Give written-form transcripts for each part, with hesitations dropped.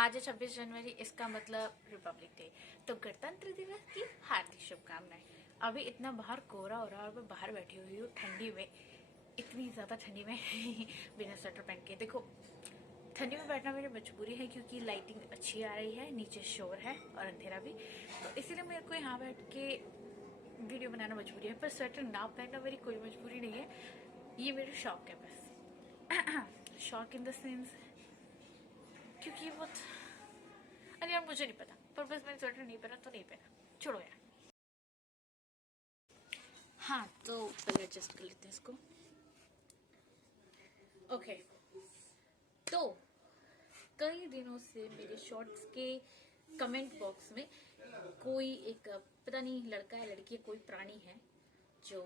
आज है 26 जनवरी, इसका मतलब रिपब्लिक डे। तो गणतंत्र दिवस की हार्दिक शुभकामनाएं। अभी इतना बाहर कोहरा हो रहा है और मैं बाहर बैठी हुई हूँ ठंडी में, इतनी ज़्यादा ठंडी में बिना स्वेटर पहन के। देखो, ठंडी में बैठना मेरी मजबूरी है क्योंकि लाइटिंग अच्छी आ रही है, नीचे शोर है और अंधेरा भी, तो इसीलिए मेरे को यहाँ बैठ के वीडियो बनाना मजबूरी है। पर स्वेटर ना पहनना मेरी कोई मजबूरी नहीं है, ये मेरा शौक है बस। शौक इन द सेंस क्योंकि वो अरे यार मुझे नहीं पता, पर बस मैंने स्वेटर नहीं पहना तो नहीं पहना, छोड़ो यार। हाँ, तो पहले एडजस्ट कर लेते हैं इसको। ओके, तो कई दिनों से मेरे शॉर्ट्स के कमेंट बॉक्स में कोई एक पता नहीं लड़का है लड़की है, कोई प्राणी है जो,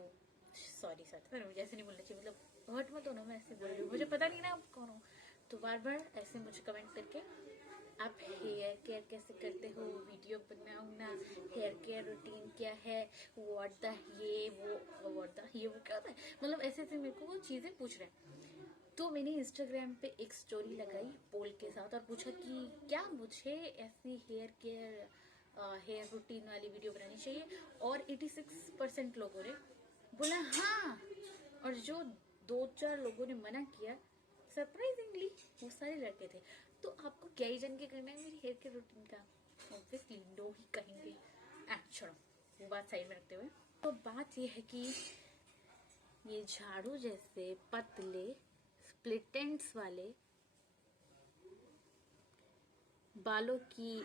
सॉरी सर मुझे ऐसे नहीं बोलना चाहिए, मतलब हर्ट मत होना, मैं ऐसे बोल रही हूँ, मुझे पता नहीं ना आप कौन हो। तो बार बार ऐसे मुझे कमेंट करके आप हेयर केयर कैसे करते हो, वीडियो बनाओ ना, हेयर केयर रूटीन क्या है, व्हाट द ये वो क्या होता है, मतलब ऐसे ऐसे मेरे को वो चीजें पूछ रहे हैं। तो मैंने इंस्टाग्राम पे एक स्टोरी लगाई पोल के साथ और पूछा कि क्या मुझे ऐसी हेयर रूटीन वाली वीडियो बनानी चाहिए, और 86% लोगों ने बोला हाँ, और जो 2-4 लोगों ने मना किया, सरप्राइजिंगली वो सारे लड़के थे। तो आपको क्या ही जान के करना है मेरी हेयर केयर रूटीन का, ऑब्वियसली नो ही कहेंगे। छोड़ो, वो बात साइड में रखते हुए, तो बात ये है कि ये झाड़ू जैसे पतले स्प्लिट एंड्स वाले बालों की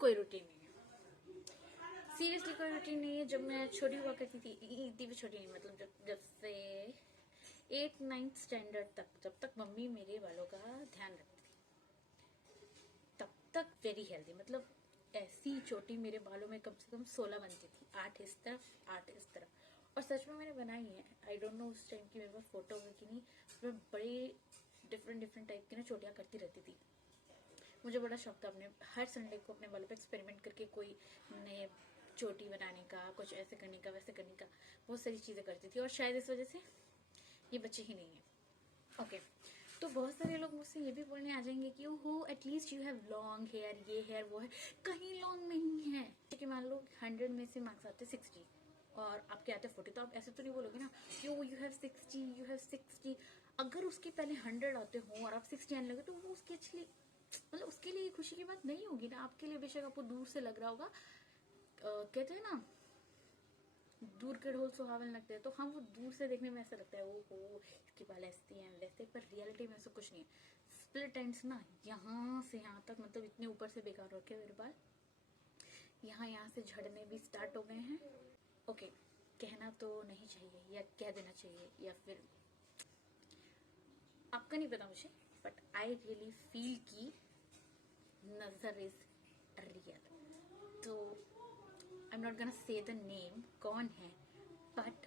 कोई रूटीन नहीं है। सीरियसली कोई रूटीन नहीं है। जब मैं छोटी हुआ करती थी, इतनी भी छोटी नहीं, मतलब जब से 8-9 स्टैंडर्ड तक, जब तक मम्मी मेरे बालों का ध्यान रखती थी, तब तक वेरी हेल्दी, मतलब ऐसी चोटी मेरे बालों में कम से कम 16 बनती थी, 8 इस तरफ 8 इस तरफ। और सच में मैंने बनाई है, आई डोंट नो उस टाइम की मेरे पास फोटो है कि नहीं। मैं बड़े डिफरेंट टाइप की ना चोटियां करती रहती थी। मुझे बड़ा शौक था अपने हर संडे को अपने बालों पे एक्सपेरिमेंट करके कोई नए चोटी बनाने का, कुछ ऐसे करने का वैसे करने का, बहुत सारी चीजें करती थी। और शायद इस वजह से ये बच्चे ही नहीं है। ओके, तो बहुत सारे लोग मुझसे ये भी बोलने आ जाएंगे कि हो at least you have long hair, ये हेयर वो है। कहीं लॉन्ग नहीं है, कि मान लो 100 में से मार्क्स आते 60 और आपके आते 40, तो आप ऐसे तो नहीं बोलोगे ना कि यू हैव 60, यू हैव 60। अगर उसके पहले 100 आते हो और आप 60 आने लगे, तो वो उसकी अच्छी, मतलब उसके लिए खुशी की बात नहीं होगी ना। आपके लिए बेशक आपको दूर से लग रहा होगा, कहते हैं ना दूर के ढोल सुहावन लगते हैं, तो हाँ वो दूर से देखने में ऐसा लगता है ओ हो इसके बाल ऐसे हैं वैसे, पर रियलिटी में ऐसा कुछ नहीं है। स्प्लिट एंड्स ना यहाँ से यहाँ तक, मतलब इतने ऊपर से बेकार रखे मेरे बाल, यहाँ से झड़ने भी स्टार्ट हो गए हैं। ओके, कहना तो नहीं चाहिए या कह देना चाहिए, या फिर आपका नहीं पता मुझे, बट आई रियली फील की नजर इज रियल। तो I am not gonna say the name कौन है, बट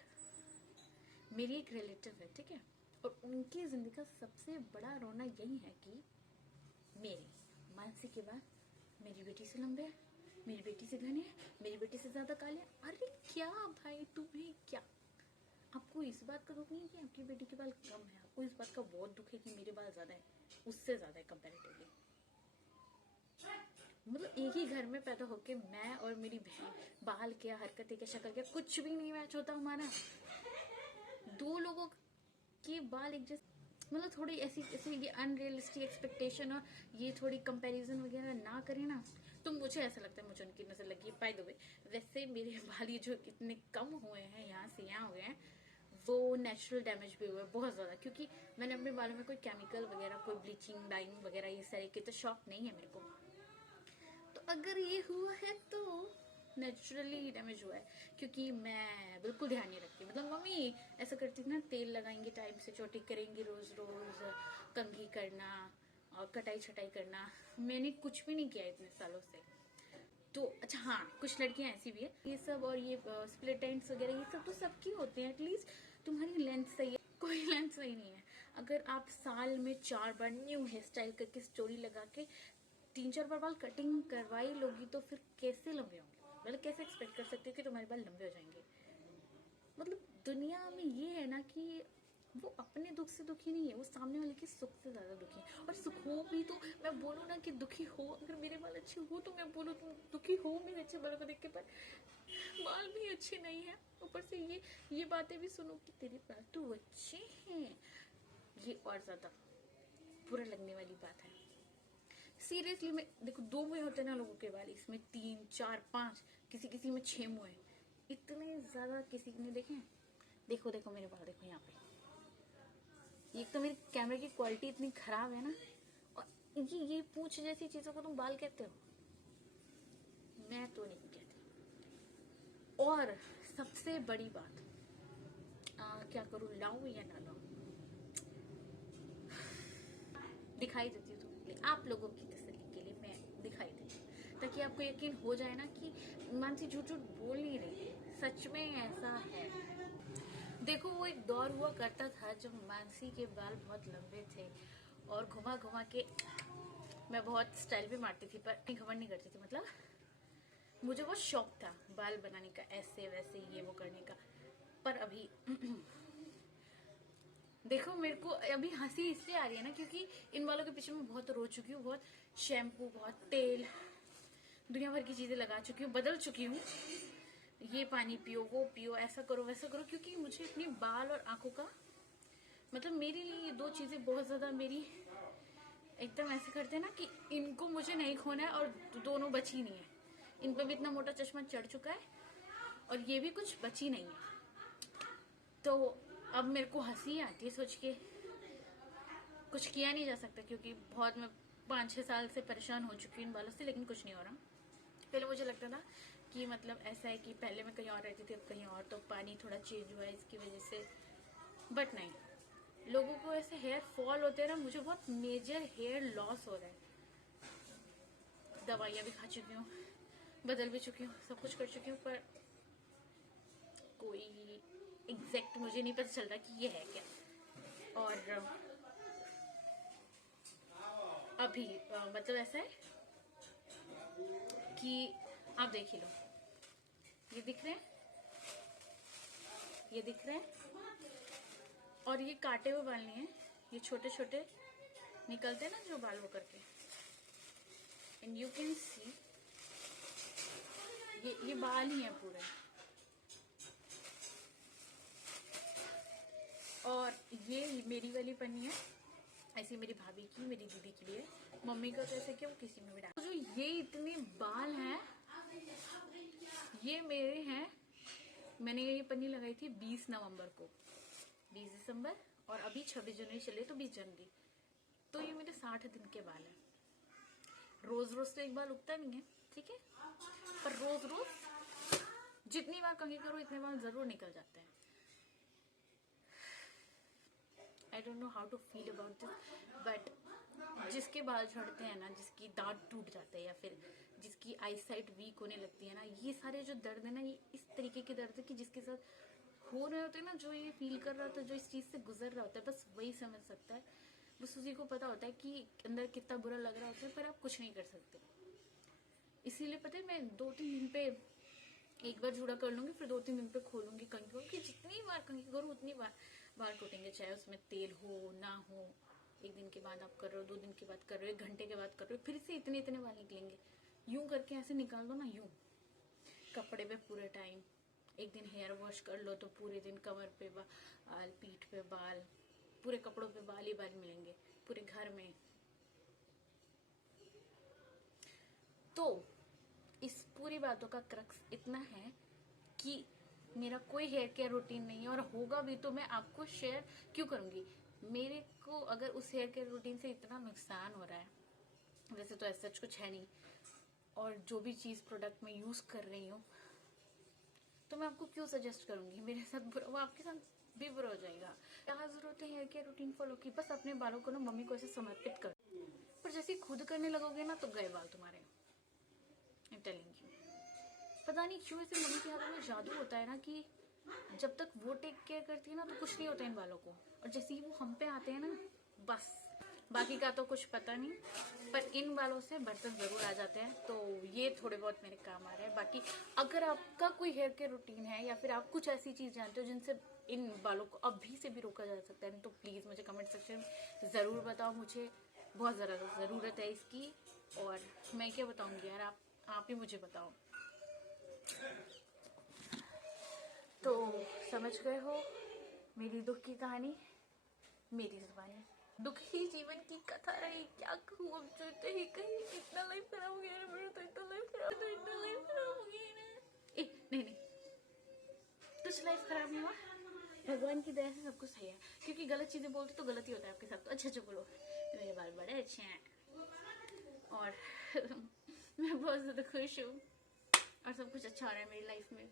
मेरी एक रिलेटिव है, ठीक है, और उनकी जिंदगी का सबसे बड़ा रोना यही है कि मेरी मानसी के बाद मेरी बेटी से लंबे है, मेरी बेटी से घने हैं, मेरी बेटी से ज्यादा काले हैं। अरे क्या भाई, तुम्हें क्या, आपको इस बात का दुख नहीं है कि आपकी बेटी के बाल कम है, आपको इस बात का बहुत दुख है कि मेरे बाल ज्यादा है, उससे ज्यादा है कंपेरेटिवली। मतलब एक ही घर में पैदा होके मैं और मेरी बहन, बाल क्या, हरकतें क्या, शक्ल क्या, कुछ भी नहीं मैच होता हमारा। दो लोगों के बाल एक जैसे, मतलब थोड़ी ऐसी ऐसी ये अनरियलिस्टिक एक्सपेक्टेशन और ये थोड़ी कंपैरिजन वगैरह ना करें ना, तो मुझे ऐसा लगता है मुझे उनकी नजर लगी है। बाय द वे, वैसे मेरे बाल ये जो इतने कम हुए हैं, यहाँ से यहाँ हो गए हैं, वो नेचुरल डैमेज भी हुआ है बहुत ज्यादा, क्योंकि मैंने अपने बालों में कोई केमिकल वगैरह, कोई ब्लीचिंग डाइंग वगैरह ये सारे के तो शौक नहीं है मेरे को। तो अगर ये हुआ है तो नेचुरली डैमेज हुआ है, क्योंकि मैं बिल्कुल ध्यान नहीं रखती। मतलब मम्मी ऐसा करती थी ना, तेल लगाएंगे टाइम से, चोटी करेंगी रोज रोज, कंघी करना और कटाई छटाई करना, मैंने कुछ भी नहीं किया इतने सालों से। तो अच्छा हाँ, कुछ लड़कियां ऐसी भी है ये सब, और ये स्प्लिट एंड्स वगैरह ये सब तो सबकी होते हैं। एटलीस्ट तुम्हारी लेंथ सही है, कोई लेंथ सही नहीं है। अगर आप साल में 4 बार न्यू हेयर स्टाइल करके स्टोरी लगा के 3-4 बार बाल कटिंग करवाई लोगी, तो फिर कैसे लंबे होंगे, मतलब कैसे एक्सपेक्ट कर सकते हो कि तुम्हारे बाल लंबे हो जाएंगे। मतलब दुनिया में ये है ना कि वो अपने दुख से दुखी नहीं है, वो सामने वाले के सुख से ज्यादा दुखी है। और सुख हो भी तो मैं बोलूँ ना कि दुखी हो, अगर मेरे बाल अच्छे हो तो मैं बोलूँ तुम दुखी हो मेरे अच्छे बालों को देख के, पर बाल भी अच्छे नहीं है, ऊपर से ये बातें भी सुनो कि तेरे बाल तो अच्छे हैं, ये और ज्यादा बुरा लगने वाली बात है। सीरियसली में देखो, 2 मुँह होते हैं ना लोगों के बाल, इसमें 3 4 5, किसी में 6 मुँह है, इतने ज्यादा किसी ने देखे हैं? देखो देखो मेरे बाल देखो यहाँ पे, एक तो मेरी कैमरे की क्वालिटी इतनी खराब है ना, और ये पूंछ जैसी चीजों को तुम बाल कहते हो? मैं तो नहीं कहती। और सबसे बड़ी बात, क्या करूं, लाऊं या ना लाऊं? दिखाई देती हूँ तुम्हारे लिए, आप लोगों की तसल्ली के लिए मैं दिखाई देती हूँ, ताकि आपको यकीन हो जाए ना कि मानसी झूठ झूठ बोल नहीं रही, सच में ऐसा है। देखो, वो एक दौर हुआ करता था जब मानसी के बाल बहुत लंबे थे और घुमा घुमा के मैं बहुत स्टाइल भी मारती थी, पर घमंड नहीं करती थी। मतलब मुझे बहुत शौक था बाल बनाने का, ऐसे वैसे ये वो करने का। पर अभी देखो, मेरे को अभी हंसी इसलिए आ रही है ना क्योंकि इन बालों के पीछे मैं बहुत रो चुकी हूँ, बहुत शैम्पू, बहुत तेल, दुनिया भर की चीजें लगा चुकी हूँ, बदल चुकी हूँ, ये पानी पियो, वो पियो, ऐसा करो वैसा करो, क्योंकि मुझे अपनी बाल और आंखों का, मतलब मेरे लिए ये 2 चीजें बहुत ज्यादा मेरी एकदम ऐसे करते हैं ना कि इनको मुझे नहीं खोना है, और दोनों बची नहीं है। इन पे भी इतना मोटा चश्मा चढ़ चुका है और ये भी कुछ बची नहीं है। तो अब मेरे को हंसी आती है सोच के, कुछ किया नहीं जा सकता क्योंकि बहुत मैं 5-6 साल से परेशान हो चुकी हूँ इन बालों से, लेकिन कुछ नहीं हो रहा। पहले मुझे लगता था कि मतलब ऐसा है कि पहले मैं कहीं और रहती थी, अब कहीं और, तो पानी थोड़ा चेंज हुआ है इसकी वजह से, बट नहीं, लोगों को ऐसे हेयर फॉल होते हैं ना, मुझे बहुत मेजर हेयर लॉस हो रहा है। दवाइयाँ भी खा चुकी हूँ, बदल भी चुकी हूँ, सब कुछ कर चुकी हूँ, पर कोई एग्जैक्ट मुझे नहीं पता चल रहा कि ये है क्या। और अभी मतलब ऐसा है कि आप देख ही लो, ये दिख रहे हैं, ये दिख रहे हैं, और ये काटे हुए बाल नहीं है, ये छोटे छोटे निकलते हैं ना जो बाल वो करके, एंड यू कैन सी ये बाल ही है पूरे। और ये मेरी वाली पन्नी है, ऐसी मेरी भाभी की, मेरी दीदी की लिए, मम्मी का तो ऐसे कि वो किसी में भी डाल। जो ये इतने बाल हैं, ये मेरे हैं, मैंने ये पन्नी लगाई थी 20 नवंबर को, 20 दिसंबर, और अभी 26 जनवरी चले तो 20 जनवरी, तो ये मेरे 60 दिन के बाल हैं। रोज रोज तो एक बाल उगता नहीं है, ठीक है, पर रोज रोज जितनी बार कंघी करो इतने बाल जरूर निकल जाते हैं। I don't know how to feel about this, but जिसके बाल झड़ते हैं ना, जिसकी दांत टूट जाते हैं, या फिर जिसकी आई साइट वीक होने लगती है ना, ये सारे जो दर्द है ना, ये इस तरीके के दर्द है कि जिसके साथ हो रहे होते हैं ना, जो ये फील कर रहा होता है, जो इस चीज से गुजर रहा होता है, बस वही समझ सकता है, बस उसी को पता होता है कि अंदर कितना बुरा लग रहा होता है, पर आप कुछ नहीं कर सकते। इसीलिए पता है, मैं 2-3 दिन पे एक बार जूड़ा कर लूंगी, फिर 2-3 दिन पे खोलूंगी कंघी को, कि जितनी बार कंघी करूँ उतनी बार बाल टूटेंगे, चाहे उसमें तेल हो ना हो। एक दिन के बाद आप कर रहे हो, 2 दिन के बाद कर रहे हो, 1 घंटे के बाद कर रहे हो, फिर से इतने इतने बाल निकलेंगे। यूं करके ऐसे निकाल दो ना, यूं कपड़े पे पूरे टाइम, एक दिन हेयर वॉश कर लो तो पूरे दिन कमर पे बाल, पीठ पे बाल, पूरे कपड़ों पे बाल ही बाल मिलेंगे पूरे घर में। तो इस पूरी बातों का क्रक्स इतना है कि मेरा कोई हेयर केयर रूटीन नहीं है, और होगा भी तो मैं आपको शेयर क्यों करूंगी। मेरे को अगर उस हेयर केयर रूटीन से इतना नुकसान हो रहा है, वैसे तो ऐसा कुछ है नहीं, और जो भी चीज प्रोडक्ट मैं यूज कर रही हूँ, तो मैं आपको क्यों सजेस्ट करूंगी, मेरे साथ बुरा, वो आपके साथ भी बुरा हो जाएगा। क्या जरूरत है हेयर केयर रूटीन फॉलो की, बस अपने बालों को ना मम्मी को ऐसे समर्पित कर, पर जैसे खुद करने लगोगे ना तो गए बाल तुम्हारे। टेलिंग यू, पता नहीं क्यों ऐसे मम्मी के हाथों में जादू होता है ना, कि जब तक वो टेक केयर करती है ना तो कुछ नहीं होता इन बालों को, और जैसे ही वो हम पे आते हैं ना, बस बाकी का तो कुछ पता नहीं, पर इन बालों से बर्तन जरूर आ जाते हैं। तो ये थोड़े बहुत मेरे काम आ रहे हैं। बाकी अगर आपका कोई हेयर केयर रूटीन है, या फिर आप कुछ ऐसी चीज जानते हो जिनसे इन बालों को अभी से भी रोका जा सकता है, तो प्लीज़ मुझे कमेंट सेक्शन में ज़रूर बताओ। मुझे बहुत ज़्यादा ज़रूरत है इसकी, और मैं क्या बताऊंगी यार, आप ही मुझे बताओ। तो समझ गए हो मेरी दुख की कहानी, मेरी ज़ुबानी। दुखी जीवन की कथा रही, क्या कहूँ अब। जो कहीं इतना लाइफ खराब हो गया ना मेरा, तो इतना लाइफ खराब हो गया ना। नहीं, कुछ लाइफ खराब नहीं हुआ, भगवान की दया से सब कुछ सही है। क्योंकि गलत चीजें बोलते तो गलत ही होता है आपके साथ। तो अच्छा बोलो, मेरे बाल बड़े अच्छे हैं और मैं बहुत ज्यादा खुश हूँ और सब कुछ अच्छा हो रहा है मेरी लाइफ में।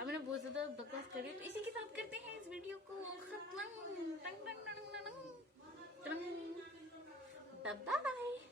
अब मैंने बहुत ज्यादा बकवास करी, तो इसी के साथ करते हैं इस वीडियो को खत्म। Bye bye.